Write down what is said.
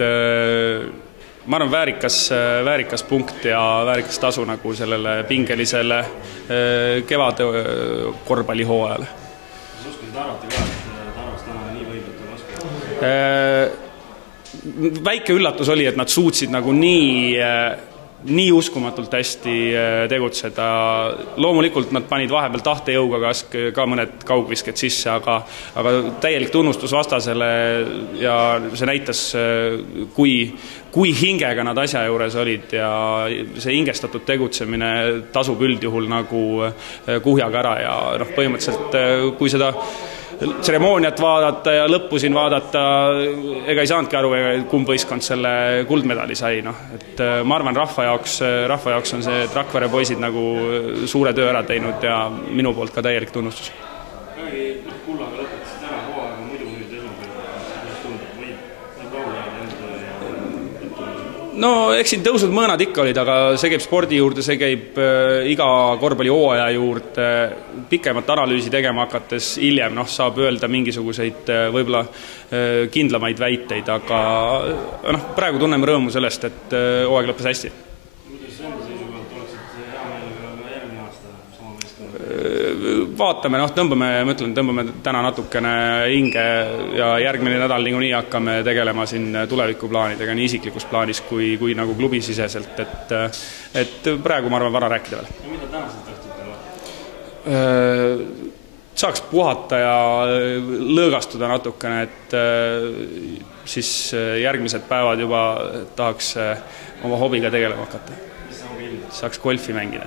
ma arvan väärikas punkt ja väärikas tasu nagu sellele pingelisele kevade korvpallihooajale. Kas oskasid arvata ka, et Tarvas täna nii võidult on oskada? Väike üllatus oli, et nad suutsid nagu nii uskumatult hästi tegutseda. Loomulikult nad panid vahepeal tahtejõuga ka mõned kaugvisked sisse, aga täielik tunnustus vastasele ja see näitas, kui hingega nad asja juures olid ja see hingestatud tegutsemine tasub üldjuhul nagu kuhjaga ära ja põhimõtteliselt kui seda tseremooniat vaadata ja lõppu siin vaadata, ega ei saanudki aru, kumb võistkond selle kuldmedali sai. Et ma arvan, rahva jaoks on see, et Rakvere poisid nagu suure töö ära teinud ja minu poolt ka täielik tunnustus. Kullaga lõpetasid ära hooaega, muidu nüüd No eks siin tõusnud mõõnad ikka olid, aga see käib spordi juurde, see käib iga korvpalli hooaja juurde. Pikemat analüüsi tegema hakates hiljem saab öelda mingisuguseid võib-olla kindlamaid väiteid, aga praegu tunneme rõõmu sellest, et hooaeg lõppes hästi. Kuidas enda seisukohalt oleksid hea meelega ka järgmine aasta sama meeskonna? Vaatame, tõmbame täna natukene hinge ja järgmine nädal niikuinii hakkame tegelema siin tulevikuplaanidega nii isiklikus plaanis kui nagu klubisiseselt, et praegu ma arvan vara rääkida veel. Ja mida tänaselt õhtutel? Saaks puhata ja lõõgastuda natukene, et siis järgmised päevad juba tahaks oma hobiga tegelema hakata. Mis sa hobi ilmad? Saaks golfi mängida.